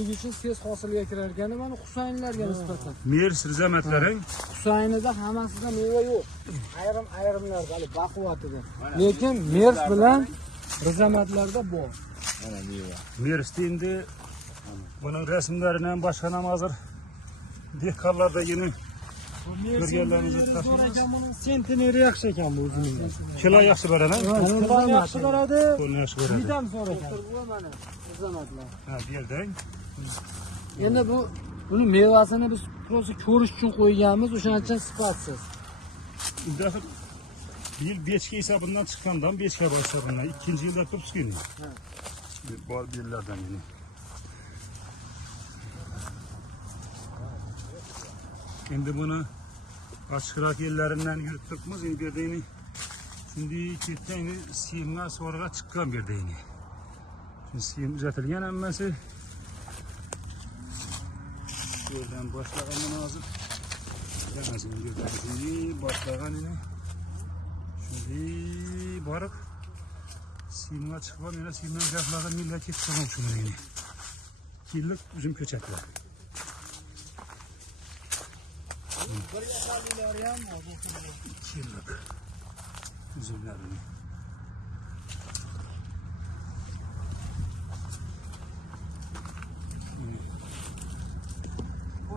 Uchun tez hosilga kirar ekan, mana Husaynlarga nisbatan. Mers rizamatlaring. Husaynida hammasida meva yo'q. Ayrimlarda hali baquvvatida. Lekin Mers bilan rizamatlarda bor. Mana meva. Mersda endi buning rasmlarini ham boshqa ham hozir dehqonlarda yeni ko'rganlaringizni tashlaymiz. Sentineri yaxshi ekan bu o'zining. Kilo yaxshi beradi, Kilo yaxshi beradi. Qo'lni yaxshi beradi. Midam zo'r ekan. Bu mana rizamatlar. Ha, bu yerdang. Endi buni mevasini biz просто ko'rish uchun qo'yganmiz, o'shaning uchun sifatsiz. Daxil yil bechka hisobidan chiqqandan bechka bor hisobidan 2-yilda turib chiqqan. Ha. Bor yillardan yana. Endi buni ochiqroq yerlaridan yurib turibmiz. Endi bu yerda yana shunday ketgan siyimga so'rg'a chiqqan bu yerda yana. Siyim uzatilgan hammasi. Yerdan boshlagan hozir. Yarasini götürdüm, başlagan yine. Şimdi barıp siyimga çıkıp yine siyimden yaklardan millet yetiştirmem şunu yine. 2 yıllık üzüm köçekler. Bir yaşarlılar ya mı? 2 yıllık üzümlerini.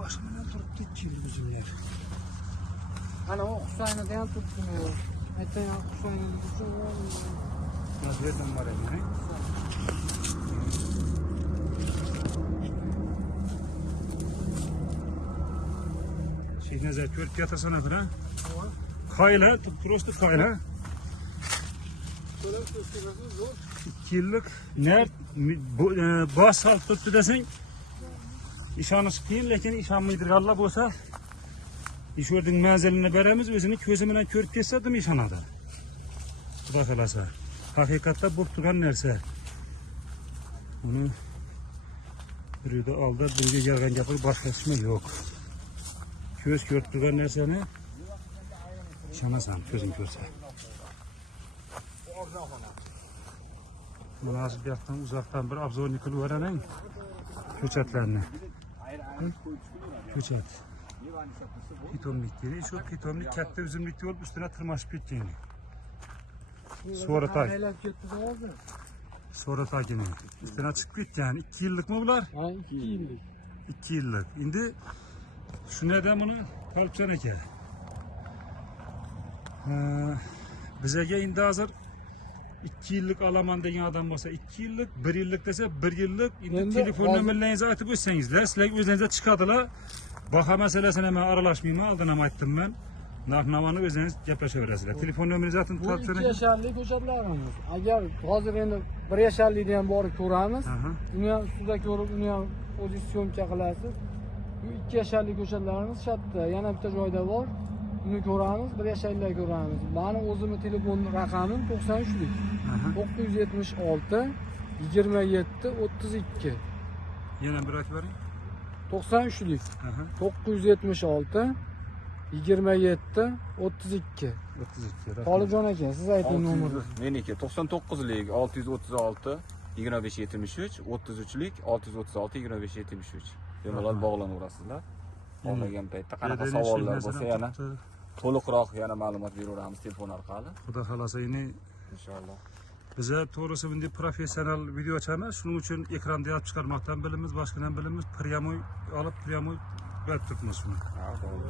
Başımdan durup da 2 yıllık üzümler. Ana o Husayn'da yan tutmuyor. Hatta ya Husayn'da tutmuyor. Nereden var yani? Şey nezar kör piyatasına göre. Kayla, tutturustu kayla. 2 yıllık ner bas alt tuttu desin. İşanı sıkayım, lakin işan mıydır Allah olsa. İş gördüğün menziline beremiz, özünü közümünden körüp geçseydim işanadı. Xudo xolasa. Hakikatta bu turgan narsa. Bunu bir de aldı, bunga gelgen yapıp başka ismi yok. Köz körüp turgan narsani işanasan, közün körse. Mana bu yoqdan uzaktan bir obzorni qilib o'ralang. Ko'chatlarni. Ko'chat. Pitomlik dedi. Şu pitomlik katta üzümlikte olup üstüne tırmaşıp ketken. Sonra takini. Üstüne çıkıp ketken. 2 yıllık mı bunlar? Ha, 2 yıllık. 2 yıllık. Şimdi şu neden bunu kalıpcan eke. Bize indi hazır 2 yıllık alaman degen adam olsa 2 yıllık, 1 yıllık dese 1 yıllık. Şimdi telefon nömerlerinizi aytıp ötsengizler, sizler özlerinize çıkardılar. Baha meselesine hemen aralaşmayayım, aldığına ayttım ben. Narxnavanı özleriniz gaplashaverasizlar. Telefon nömerinizi atın Bu tutab 2 so'rang. yaşarlı ko'chatlarimiz. Agar hozir endi 1 yaşarlikni ham borib ko'ramiz. Uni ham ustida ko'rib, uni ham o'zingiz syomka qilasiz. Bu 2 yaşarlik ko'chatlarimiz shatda, yana bitta joyda bor. Uni ko'ramiz, 1 yaşarlikni ko'ramiz. Meni o'zimning telefon raqamim 93lik. 976 27 32. Yana bir aytib 93'lük. 976 27 32. 32. Tolibjon aka, siz ayting nomerni. Meniki 99lik 636 25 73, 33lik 636 25 73. Bemalol bog'lanaverasizlar. Xohlagan paytda qanaqa savollar bo'lsa yana to'liqroq yana ma'lumot beraveramiz telefon orqali. Xudo xolasa yine Inshaalloh. bize to'g'risi bunday professional video ochamiz. Shuning uchun ekranda yozib chiqarmoqdan bilimiz, boshqadan bilimiz, pryamoy olib pryamoy berib turibmiz shuni. Ha, to'g'ri.